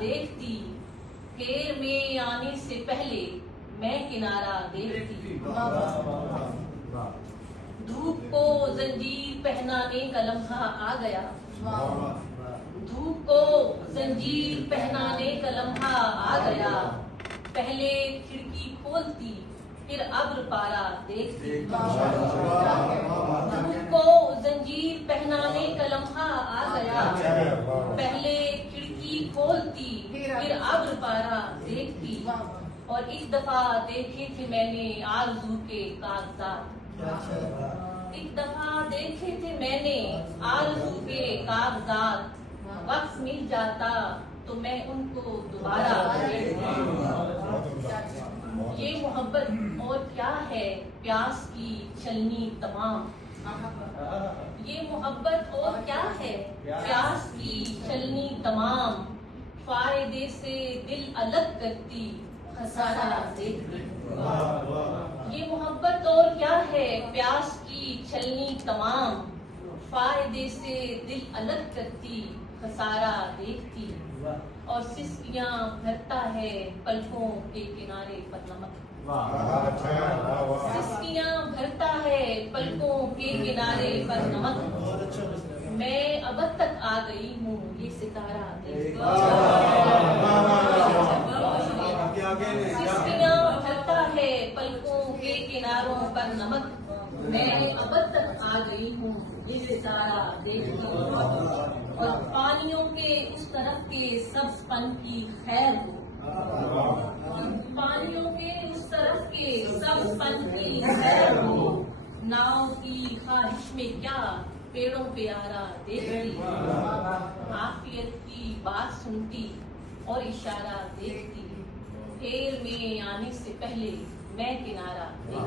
دیکھتی، پھیر میں آنے سے پہلے میں کنارہ دیکھتی، دھوپ کو زنجیر پہنانے کا لمحہ آ گیا، دھوپ کو زنجیر پہنانے کا لمحہ آ گیا، پہلے کھڑکی کھولتی پھر ابر پارا دیکھتی، دھوپ کو زنجیر پہنانے کا لمحہ آ گیا، پہلے کھڑکی کھولتی پھر ابر پارا دیکھتی، اور اس دفعہ دیکھے تھے میں نے آرزو کے کاغذات، ایک دفعہ دیکھے تھے میں نے آرزو کے کاغذات، وقت مل جاتا تو میں ان کو دوبارہ دیکھتی، یہ محبت اور کیا ہے پیاس کی چھلنی تمام، یہ محبت اور کیا ہے پیاس کی چھلنی تمام، فائدے سے دل الگ کرتی خسارہ دیکھتی، یہ محبت اور کیا ہے پیاس کی چھلنی تمام، فائدے سے دل الگ کرتی خسارہ دیکھتی، اور سسکیاں بھرتا ہے پلکوں کے کنارے پر نمک، سسکیاں بھرتا ہے پلکوں کے کنارے پر نمک، میں اب تک آ گئی ہوں یہ ستارہ دیکھ، سسکیاں بھرتا ہے پلکوں کے کناروں پر نمک، میں اب تک آ گئی ہوں یہ ستارہ دیکھ، اور پانیوں کے اس طرف کے سبز پن کی خیر ہو، پانیوں کے اس طرف کے سبز پن کی خیر ہو، ناؤ کی خواہش میں کیا پیڑوں پہ آرا دیکھتی، عافیت کی بات سنتی اور اشارہ دیکھتی، پھیر میں آنے سے پہلے میں کنارہ دیکھتی۔